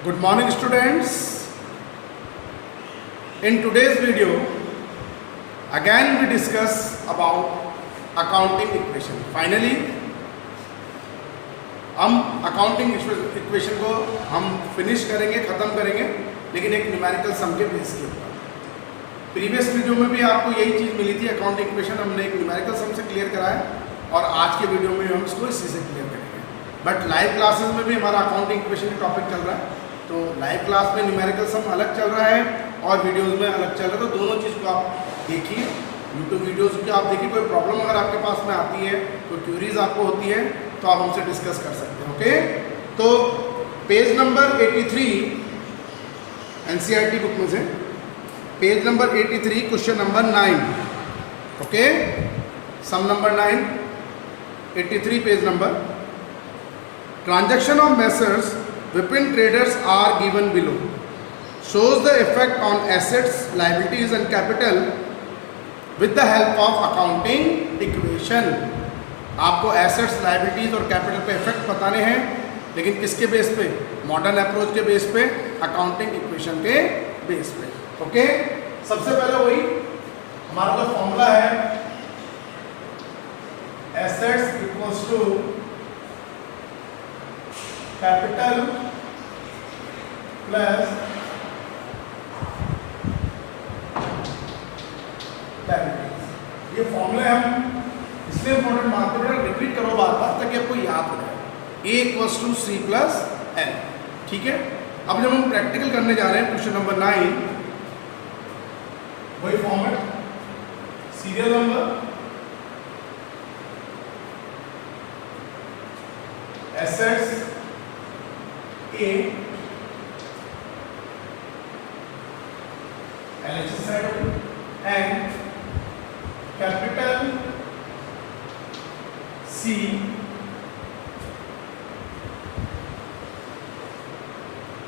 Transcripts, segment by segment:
Good morning, students. In today's video, again we discuss about accounting equation. Finally, हम accounting equation को हम finish करेंगे, ख़त्म करेंगे, लेकिन एक न्यूमेरिकल सम के बेस के ऊपर। प्रीवियस वीडियो में भी आपको यही चीज़ मिली थी, अकाउंटिंग इक्वेशन हमने एक न्यूमेरिकल सम से क्लियर कराया और आज के वीडियो में हम इसको इसी से क्लियर करेंगे। बट लाइव क्लासेस में भी हमारा अकाउंटिंग इक्वेशन का टॉपिक चल रहा है, तो लाइव क्लास में न्यूमेरिकल सम अलग चल रहा है और वीडियोज़ में अलग चल रहा है, तो दोनों चीज़ को आप देखिए, यूट्यूब वीडियोज़ की आप देखिए। कोई प्रॉब्लम अगर आपके पास में आती है, कोई क्यूरीज आपको होती है, तो आप हमसे डिस्कस कर सकते हैं। ओके, तो पेज नंबर 83 एनसीईआरटी बुक में से page number 83 question number 9। Okay, sum number 9, 83 page number. Transaction of Messrs Vipin traders are given below, shows the effect on assets, liabilities and capital with the help of accounting equation। आपको assets, liabilities और capital पे effect बताने हैं, लेकिन किसके base पे? Modern approach के base पे, अकाउंटिंग इक्वेशन के बेस पे। ओके, सबसे पहले वही हमारा जो फॉर्मूला है, assets equals to capital plus liabilities. ये फॉर्मूले हम इसलिए इंपॉर्टेंट मानते हैं, रिपीट करो बार बार ताकि आपको याद हो जाए। A equals to C plus L। ठीक है, अब जब हम प्रैक्टिकल करने जा रहे हैं क्वेश्चन नंबर 9, वही format, serial number, assets A, LHS side and capital C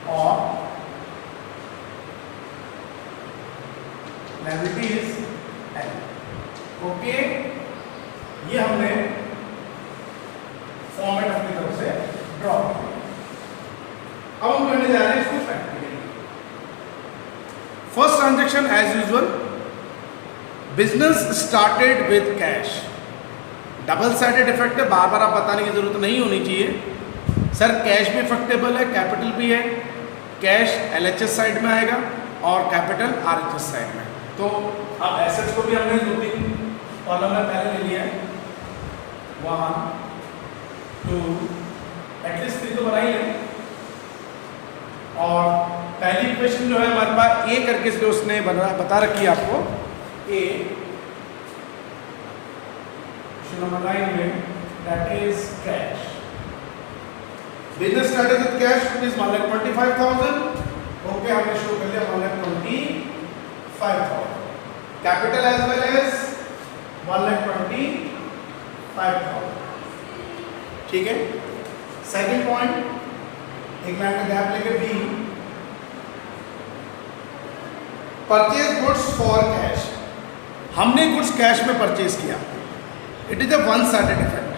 और लाइबिलिटीज L। ओके, ये हमने फॉर्मेट अपनी तरफ से ड्रॉ किया। अब हम करने जा रहे हैं इसको practically. First transaction as usual, business started with cash. Double sided effect है, बार बार आप बताने की जरूरत नहीं होनी चाहिए। सर कैश भी इफेक्टेबल है, कैपिटल भी है। कैश एलएचएस साइड में आएगा और कैपिटल आरएचएस साइड में। तो अब एसेट्स को भी हमने 2-3 कॉलम में पहले ले लिया है, 1 2 एटलीस्ट 3 तो बना ही है। और पहली इक्वेशन जो है हमारे पास ए करके जो उसने बता रखी है आपको, ए नंबर 9 में, that is cash। Business started with cash, rupees 1,25,000। Okay, हमने शो कर लिया 1,25,000। Capital as well as 1,25,000। ठीक है, सेकंड पॉइंट, एक लाइन का गैप लेके B, purchase goods for cash. हमने गुड्स कैश में परचेज किया। It is a one sided effect.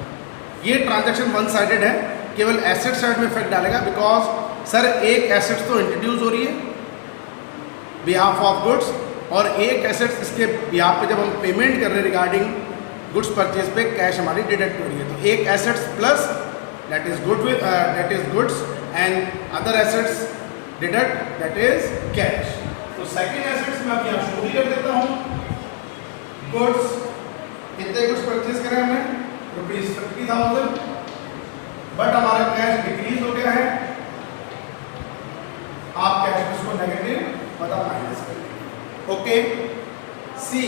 ये ट्रांजैक्शन वन साइडेड है, केवल एसेट साइड में इफेक्ट डालेगा, बिकॉज सर एक एसेट्स तो इंट्रोड्यूस हो रही है बिहाफ ऑफ गुड्स, और एक एसेट्स इसके बिहाफ पे जब हम पेमेंट कर रहे हैं रिगार्डिंग गुड्स परचेज पे, कैश हमारी डिडक्ट हो रही है। तो एक assets plus that is goods and other assets deduct that is cash. तो सेकेंड एसेट्स में अब यहाँ शो भी कर देता हूँ, गुड्स, कितने गुड्स परचेज करें हमने? ₹50,000, बट हमारा कैश डिक्रीज हो गया है। आप कैश में उसको नेगेटिव मतलब माइनस करेंगे। Okay, C,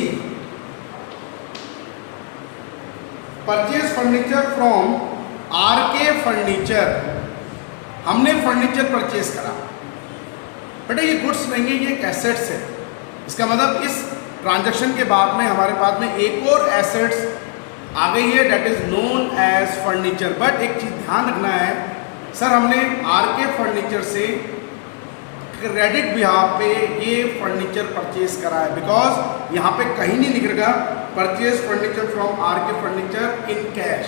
purchase furniture from RK furniture. हमने फर्नीचर परचेज करा, बेटा ये गुड्स नहीं है, ये एक एसेट्स है। इसका मतलब इस ट्रांजैक्शन के बाद में हमारे पास में एक और एसेट्स आ गई है, that is known as furniture. But एक चीज ध्यान रखना है, सर हमने आरके फर्नीचर से क्रेडिट बिहाफ पे ये फर्नीचर परचेज करा है, बिकॉज यहाँ पे कहीं नहीं लिख रखा purchase furniture from RK furniture in cash.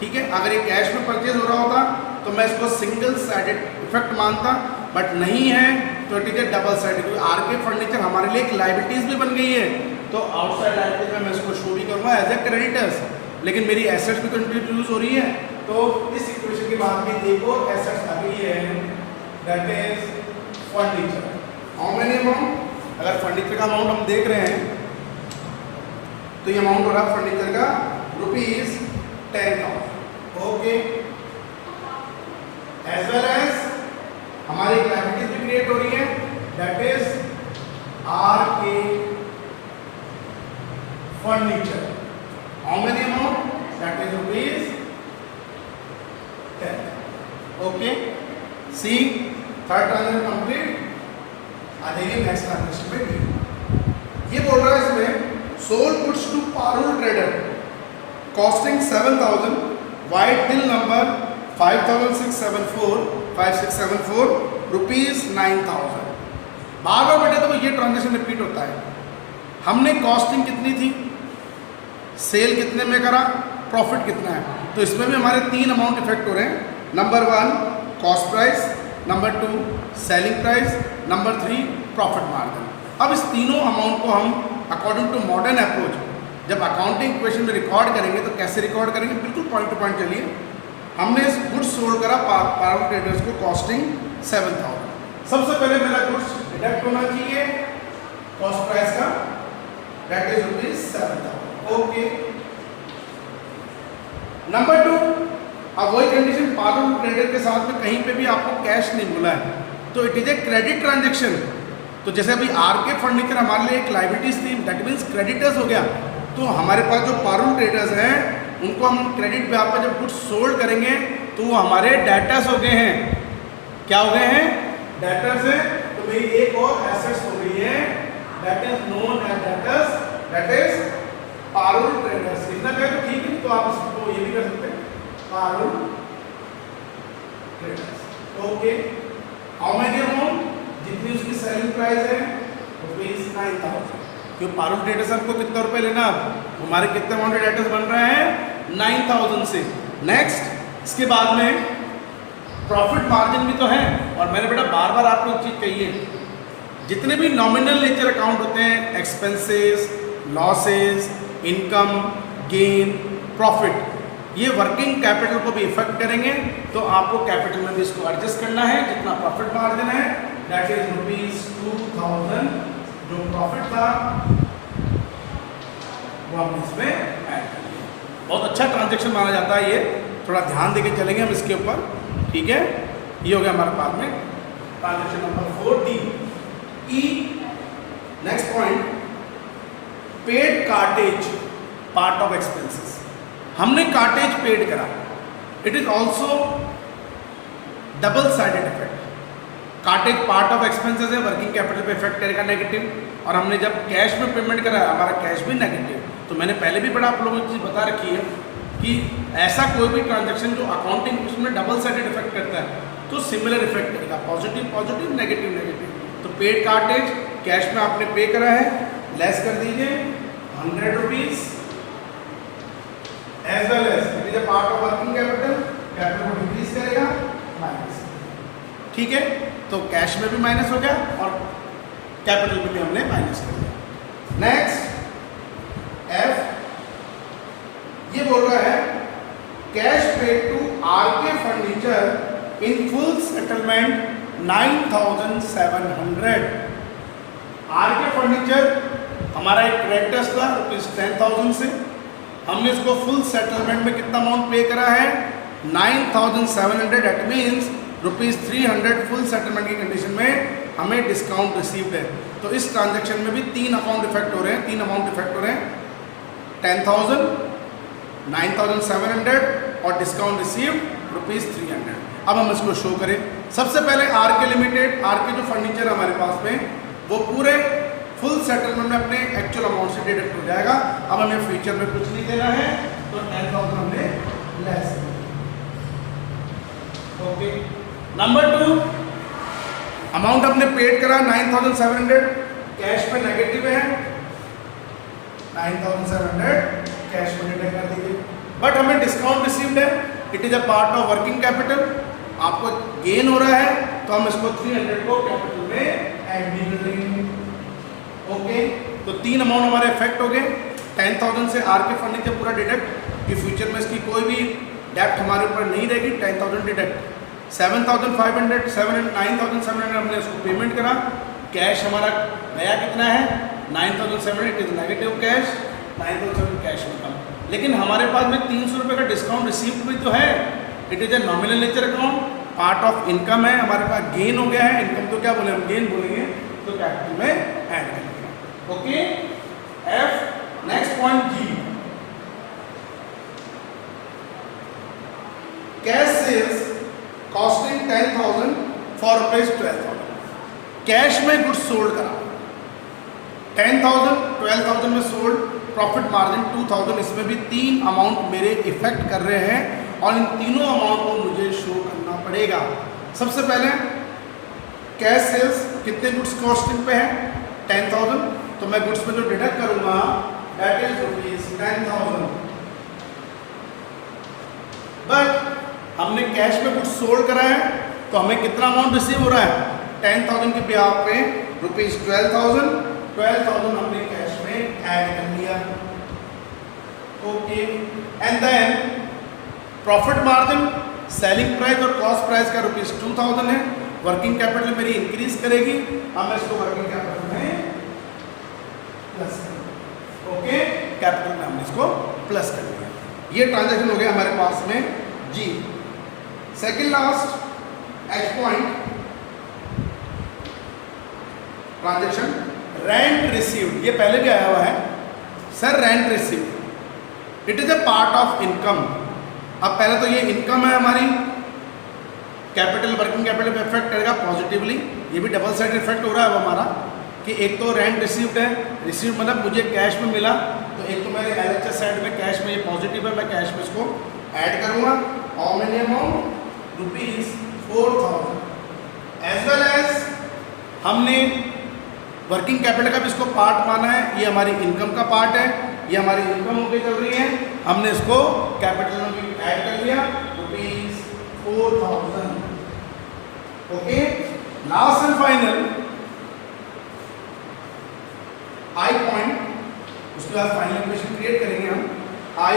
ठीक है, अगर ये कैश में परचेज हो रहा होता तो मैं इसको सिंगल साइडेड इफेक्ट मानता, बट नहीं है तो it is A double sided, क्योंकि आर के फर्नीचर हमारे लिए एक लाइबिलिटीज भी बन गई है, तो आउटसाइड लाइबिलिटीज में मैं इसको शो भी करूँगा एज ए क्रेडिटर्स, लेकिन मेरी एसेट्स भी तो इंट्रोड्यूस हो रही है। तो इस इक्वेशन के बाद में एक और एसेट्स आ गई है, that is furniture. How many amount, अगर फर्नीचर का अमाउंट हम देख रहे हैं तो ये अमाउंट हो रहा है फर्नीचर का ₹10,000। ओके, एज वेल एज हमारी लायबिलिटीज भी क्रिएट हो रही है, that is R K furniture. How many amount, that is ₹10,000। Okay, see third transaction complete. आ जाइए नेक्स्ट ट्रांजेक्शन पे डी। ये बोल रहा है इसमें sold goods to Parul trader costing 7,000, vide bill number 5674 ₹9,000। बार बार बेटे तो ये ट्रांजेक्शन रिपीट होता है। हमने कॉस्टिंग कितनी थी, सेल कितने में करा, प्रॉफिट कितना है, तो इसमें भी हमारे 3 अमाउंट इफेक्ट हो रहे हैं। Number 1 cost price, number 2 selling price, number 3 profit margin. अब इस तीनों अमाउंट को हम अकॉर्डिंग टू मॉडर्न अप्रोच जब अकाउंटिंग इक्वेशन में रिकॉर्ड करेंगे तो कैसे रिकॉर्ड करेंगे, बिल्कुल पॉइंट टू पॉइंट चलिए। हमने इस गुड्स सोल्ड करा पारुल ट्रेडर्स को कॉस्टिंग 7,000। सबसे पहले मेरा गुड्स डिडक्ट होना चाहिए कॉस्ट प्राइस का, दैट इज ₹7,000। ओके, नंबर 2, अब वही कंडीशन पारुल ट्रेडर के साथ में कहीं पे भी आपको कैश नहीं मिला है तो it is a credit transaction. तो जैसे अभी आर के फर्नीचर हमारे लिए एक लायबिलिटीज थी, दैट मीन्स क्रेडिटर्स हो गया, तो हमारे पास जो पारुल ट्रेडर्स हैं उनको हम क्रेडिट पे आप जब गुड्स सोल्ड करेंगे तो वो हमारे डेटर्स हो गए हैं। क्या हो गए हैं, डेटर्स हैं। तो भाई एक और एसेट्स हो गई है, that is known as debtors, that is Parul traders. इतना कहें तो ठीक है, तो आप इसको ये भी कर सकते हैं Parul traders. Okay, how many amount, जितनी उसकी सेलिंग प्राइस है ₹9,000। क्यों पारुल ट्रेडर्स हमको कितना रुपए लेना, हमारे कितने अमाउंट के डेटर्स बन रहे हैं 9,000 से। नेक्स्ट, इसके बाद में प्रॉफिट मार्जिन भी तो है, और मैंने बेटा बार बार आपको एक चीज कही है, जितने भी नॉमिनल नेचर अकाउंट होते हैं, expenses, losses, income, gain, profit, ये वर्किंग कैपिटल को भी इफेक्ट करेंगे, तो आपको कैपिटल में भी इसको एडजस्ट करना है। जितना प्रॉफिट मार्जिन है दैट इज ₹2,000, जो प्रॉफिट था वो हम इसमें ऐड कर दिया। बहुत अच्छा ट्रांजेक्शन माना जाता है ये, थोड़ा ध्यान देके चलेंगे हम इसके ऊपर, ठीक है। ये हो गया हमारे पास में transaction number 4 D. E, next point, paid cartage part of expenses. हमने कार्टेज पेड करा, it is also double sided effect. Cartage part of expenses है, वर्किंग कैपिटल पे इफेक्ट करेगा नेगेटिव, और हमने जब कैश में पेमेंट करा हमारा कैश भी नेगेटिव। तो मैंने पहले भी बड़ा आप लोगों को चीज़ बता रखी है कि ऐसा कोई भी ट्रांजैक्शन जो अकाउंटिंग उसमें डबल साइडेड इफेक्ट करता है तो सिमिलर इफेक्ट करेगा, पॉजिटिव पॉजिटिव, नेगेटिव नेगेटिव। तो पेड कार्टेज कैश में आपने पे करा है, लेस कर दीजिए ₹100 as well as it is a part of working capital, capital को इंक्रीज करेगा माइनस, ठीक है। तो कैश में भी माइनस हो गया और कैपिटल में भी हमने माइनस कर दिया। नेक्स्ट एफ, ये बोल रहा है cash paid to R K furniture in full settlement 9,700। R K furniture हमारा एक क्रेडिटर्स था ₹10,000 से, हमने इसको फुल सेटलमेंट में कितना अमाउंट पे करा है 9,700, दैट मीन्स ₹300 फुल सेटलमेंट की कंडीशन में हमें डिस्काउंट रिसीव्ड है। तो इस ट्रांजैक्शन में भी 3 अकाउंट इफेक्ट हो रहे हैं, 3 अमाउंट इफेक्ट हो रहे हैं, 10,000, 9,700 और डिस्काउंट रिसीव्ड ₹300। अब हम इसको शो करें। सबसे पहले आर के लिमिटेड, आर के जो फर्नीचर हमारे पास में वो पूरे फुल सेटलमेंट में अपने एक्चुअल अमाउंट से डिडक्ट हो जाएगा। अब हमें फ्यूचर में कुछ नहीं देना है, तो 10,000 हमने लेस। ओके, नंबर 2, अमाउंट हमने पेड करा 9,700, कैश में नेगेटिव है, 9,700 कैश में डिडक्ट कर दीजिए, बट हमें डिस्काउंट रिसीव्ड है, it is a part of working capital, आपको गेन हो रहा है तो तो हम इसको 300 को कैपिटल में ऐड भी कर देंगे। ओके, तो 3 अमाउंट हमारे इफेक्ट हो गए। 10,000 से आर के फंडिंग से पूरा डिडक्ट कि फ्यूचर में इसकी कोई भी डेप्ट हमारे ऊपर नहीं रहेगी। 10,000 डिडक्ट, 7,500 9,700 हमने उसको पेमेंट करा। कैश हमारा नया कितना है 9,700, it is negative cash, 9,700 cash में कम। लेकिन हमारे पास में 300 रुपये का डिस्काउंट रिसीव्ड भी तो है। It is a nominal nature account, part of income है, हमारे पास गेन हो गया है। इनकम तो क्या बोले हम, गेन बोलेंगे, तो कैपिटल में ऐड करेंगे। Okay, F. नेक्स्ट पॉइंट जी, cash sales costing 10,000 for rupees 12,000। Cash में गुड्स सोल्ड करा, 10,000 12,000 में सोल्ड, प्रॉफिट मार्जिन 2,000। इसमें भी 3 अमाउंट मेरे इफेक्ट कर रहे हैं और इन तीनों अमाउंट को मुझे शो करना पड़ेगा। सबसे पहले कैश सेल्स कितने गुड्स कॉस्टिंग पे है 10,000, तो मैं गुड्स में जो डिडक्ट करूंगा दैट इज रुपीज 10,000। बट हमने कैश में गुड्स सोल्ड करा है, तो हमें कितना अमाउंट रिसीव हो रहा है 10,000 के ब्याह पे रुपीज 12,000 हमने कैश में ऐड कर लिया। Okay, and then profit margin, selling price और कॉस्ट प्राइस का रुपीज 2,000 है। वर्किंग कैपिटल मेरी इंक्रीज करेगी, हम इसको वर्किंग कैपिटल में प्लस करेंगे। ओके, कैपिटल में हमने इसको प्लस कर दिया। ये ट्रांजैक्शन हो गया हमारे पास में जी। Second last H point, transaction rent received. ये पहले भी आया हुआ है sir, rent received, it is a part of income. अब पहले तो ये इनकम है हमारी, कैपिटल वर्किंग कैपिटल पे इफेक्ट करेगा पॉजिटिवली। ये भी डबल साइड इफेक्ट हो रहा है अब हमारा कि एक तो रेंट रिसीव्ड है, रिसीव्ड मतलब मुझे कैश में मिला, तो एक तो मेरे एलएचएस साइड में कैश में ये पॉजिटिव है, मैं कैश में इसको ऐड करूंगा। How many amount rupees 4,000। As well as हमने वर्किंग कैपिटल का भी इसको पार्ट माना है, ये हमारी इनकम का पार्ट है, ये हमारी इनकम होकर चल रही है, हमने इसको कैपिटल में भी ऐड कर लिया rupees 4,000। Okay, last and final I point, उसके बाद फाइनल इक्वेशन क्रिएट करेंगे हम। I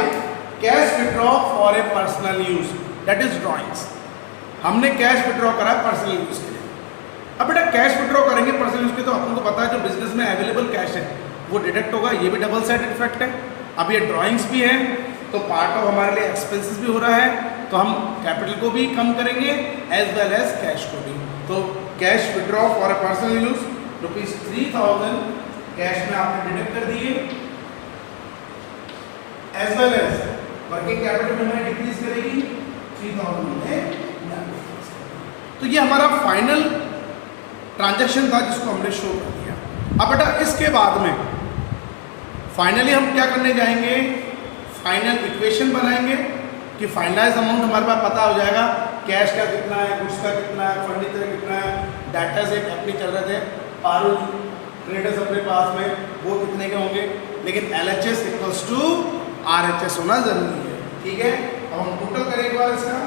cash withdraw for a personal use, that is drawings. हमने कैश विड्रॉ करा पर्सनल यूज के लिए। अब बेटा कैश विड्रॉ करेंगे पर्सनल यूज के, तो अपन को पता है जो बिजनेस में अवेलेबल कैश है वो डिडक्ट होगा, ये भी डबल साइड इफेक्ट है। अब ये ड्राइंग्स भी है, तो पार्ट ऑफ हमारे लिए एक्सपेंसेस भी हो रहा है, तो हम कैपिटल को भी कम करेंगे एज वेल एज कैश को भी। तो cash withdraw for a personal use rupees 3,000 cash में आपने डिडक्ट कर दिए, as well as working capital में हमें डिक्रीज करेगी 3,000 में। तो ये हमारा फाइनल ट्रांजैक्शन था जिसको हमने शो कर दिया। अब बेटा इसके बाद में फाइनली हम क्या करने जाएंगे, फाइनल इक्वेशन बनाएंगे कि फाइनलाइज अमाउंट हमारे पास पता हो जाएगा, कैश का कितना है, गुड्स का कितना है, फर्नीचर कितना है, डाटा से अपनी चल रहे थे पारुल ट्रेडर्स अपने पास में, वो कितने के होंगे, लेकिन LHS इक्वल्स टू RHS होना जरूरी है। ठीक है, अब हम टोटल करें एक बार इसका,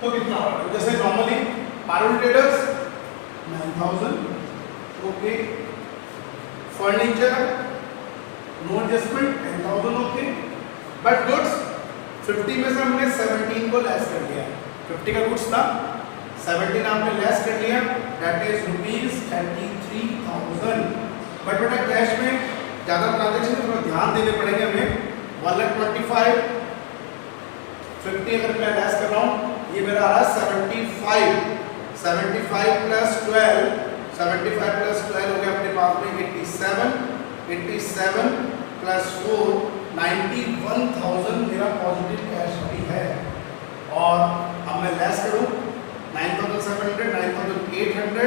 तो कितना होगा, जैसे normally Parul traders 9,000, okay, furniture no adjustment 10,000, okay, but goods 50 में से हमने 17 को लेस कर दिया, 50 का गुड्स था, 17 आपने लेस कर लिया, दैट इज रुपीज 33,000। बट बेटा कैश में ज़्यादा ट्रांजेक्शन थोड़ा ध्यान देने पड़ेंगे हमें, 1,25,000 50 अगर मैं लेस कर रहा हूँ, ये मेरा आ रहा है 75 प्लस 12, 75 प्लस 12 हो गया अपने पास में 87 प्लस 4 91,000 मेरा पॉजिटिव कैश भी है। और अब मैं लेस करूँ 9,700, 9,800,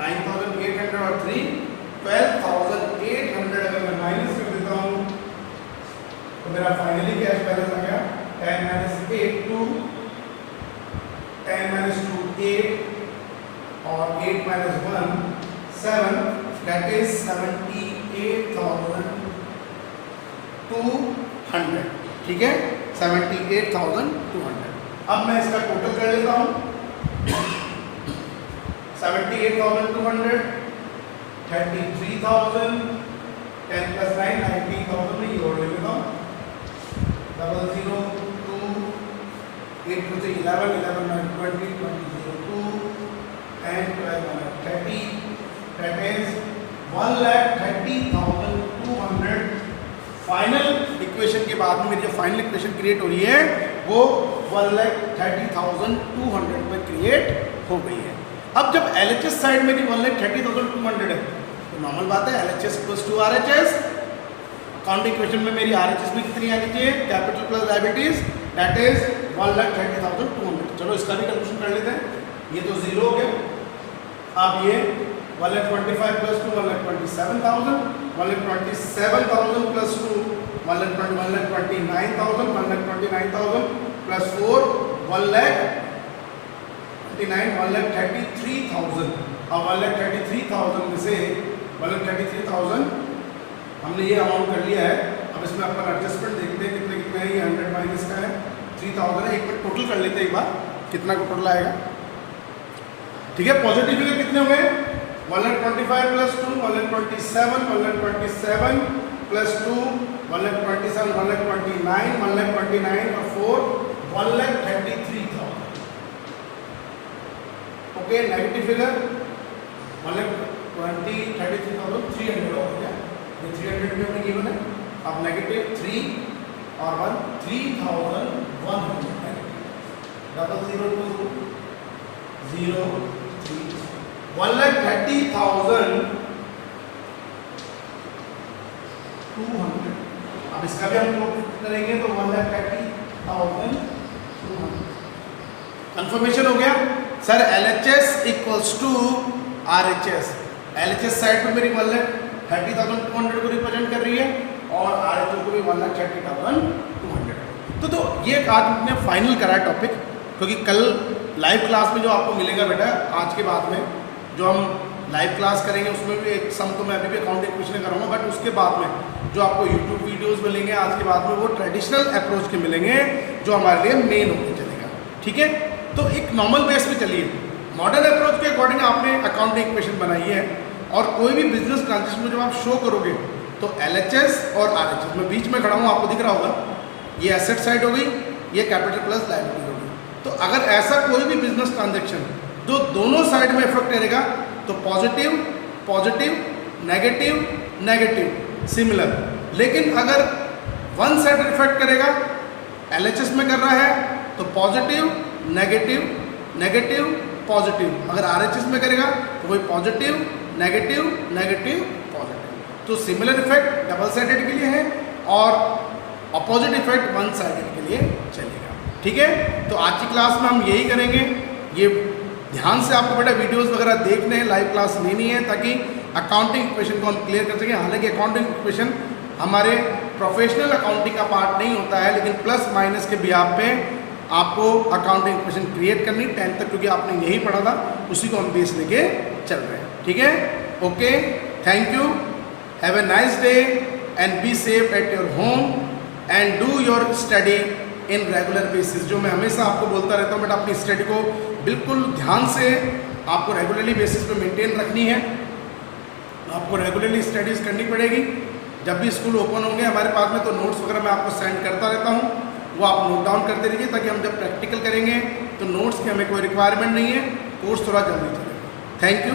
9,800 और 3 12,800 अगर मैं माइनस कर देता हूँ तो मेरा फाइनली कैश बैलेंस आ गया 10 - 8 2, 10 - 2 8 और 8 - 1 7, that is 78,200। ठीक है, 78,200। अब मैं इसका टोटल कर लेता हूँ। 78,200, 33,000, 10 + 9 19,000 में ये और ले लेता हूँ। 00, 2, 8 to 11, 11 9 20, 20 0 2, and 12 30. That is 1,30,200। Final equation के बाद में मेरी जो फाइनल इक्वेशन क्रिएट हो रही है वो 1,30,200 में क्रिएट हो गई है। अब जब LHS साइड मेरी 1,30,200 है तो नॉर्मल बात है LHS = RHS। अकाउंटिंग इक्वेशन में मेरी RHS भी कितनी आनी चाहिए, capital plus liabilities, that is 1,30,200। चलो इसका भी कैलकुलेशन कर लेते हैं। ये तो 0 हो गया। अब ये 1,25,000 + 2 1,27,000, 1,27,000 + 2 1,29,000, 1,29,000 + 4 1,29,133,000। अब 1,33,000 में से 1,33,000 हमने ये अमाउंट कर लिया है। अब इसमें अपन एडजस्टमेंट देखते हैं कितने कितने है। ये 100 माइनस का है, 3,000 है। एक बार टोटल कर लेते हैं एक बार कितना को टोटल आएगा। ठीक है, पॉजिटिव फिगर कितने हो गए, 1,25,000 + 2 1,27,000, 1,27,000 + 2 1,27,000, 1,29,000, 1,29,000 और 4 1,33,000। ओके, नेगेटिव फिगर 1,33,300 हो गया। ये 300 में हमने गिवन है। अब नेगेटिव 3 और 1 3,100 00 2 0 3 1,30,200। अब इसका भी हम लोग करेंगे तो 1,30,200। कंफर्मेशन हो गया sir. LHS = RHS। LHS side पे मेरी 1,30,200 को रिप्रेजेंट कर रही है और RHS को भी 1,30,200। तो ये आज हमने फाइनल करा है टॉपिक, क्योंकि कल लाइव क्लास में जो आपको मिलेगा बेटा, आज के बाद में जो हम लाइव क्लास करेंगे उसमें भी एक सम तो मैं अभी भी अकाउंटिंग क्वेश्चन करूँगा, बट उसके बाद में जो आपको यूट्यूब वीडियोस मिलेंगे आज के बाद में वो ट्रेडिशनल अप्रोच के मिलेंगे जो हमारे लिए मेन होकर चलेगा। ठीक है, तो एक नॉर्मल बेस पे चलिए। मॉडर्न अप्रोच के अकॉर्डिंग आपने अकाउंटिंग इक्वेशन बनाई है और कोई भी बिजनेस ट्रांजेक्शन में जब आप शो करोगे तो LHS और RHS में बीच में खड़ा हूँ, आपको दिख रहा होगा, ये एसेट साइड हो गई, ये कैपिटल प्लस लायबिलिटी हो गई। तो अगर ऐसा कोई भी बिजनेस ट्रांजेक्शन जो दोनों साइड में इफेक्ट करेगा तो positive positive, negative negative, similar. लेकिन अगर वन साइड इफेक्ट करेगा, LHS में कर रहा है तो पॉजिटिव नेगेटिव नेगेटिव पॉजिटिव। अगर RHS में करेगा तो वही पॉजिटिव नेगेटिव नेगेटिव पॉजिटिव। तो सिमिलर इफेक्ट डबल साइडेड के लिए है और अपोजिट इफेक्ट वन साइडेड के लिए चलेगा। ठीक है, तो आज की क्लास में हम यही करेंगे। ये ध्यान से आपको बेटा वीडियोस वगैरह देखने हैं, लाइव क्लास लेनी है ताकि अकाउंटिंग इक्वेशन को हम क्लियर कर सकें। हालांकि अकाउंटिंग इक्वेशन हमारे प्रोफेशनल अकाउंटिंग का पार्ट नहीं होता है, लेकिन प्लस माइनस के बिहाफ पे आपको अकाउंटिंग इक्वेशन क्रिएट करनी 10th तक, क्योंकि आपने यही पढ़ा था, उसी को हम बेस लेके चल रहे हैं। ठीक है, okay, thank you, have a nice day and be safe at your home and do your study in regular basis. जो मैं हमेशा आपको बोलता रहता हूँ, बट अपनी स्टडी को बिल्कुल ध्यान से आपको रेगुलरली बेसिस पे मेंटेन रखनी है। आपको रेगुलरली स्टडीज़ करनी पड़ेगी। जब भी स्कूल ओपन होंगे हमारे पास में तो नोट्स वगैरह मैं आपको सेंड करता रहता हूँ, वो आप नोट डाउन करते रहिए ताकि हम जब प्रैक्टिकल करेंगे तो नोट्स की हमें कोई रिक्वायरमेंट नहीं है, कोर्स थोड़ा जल्दी चलेगा। Thank you.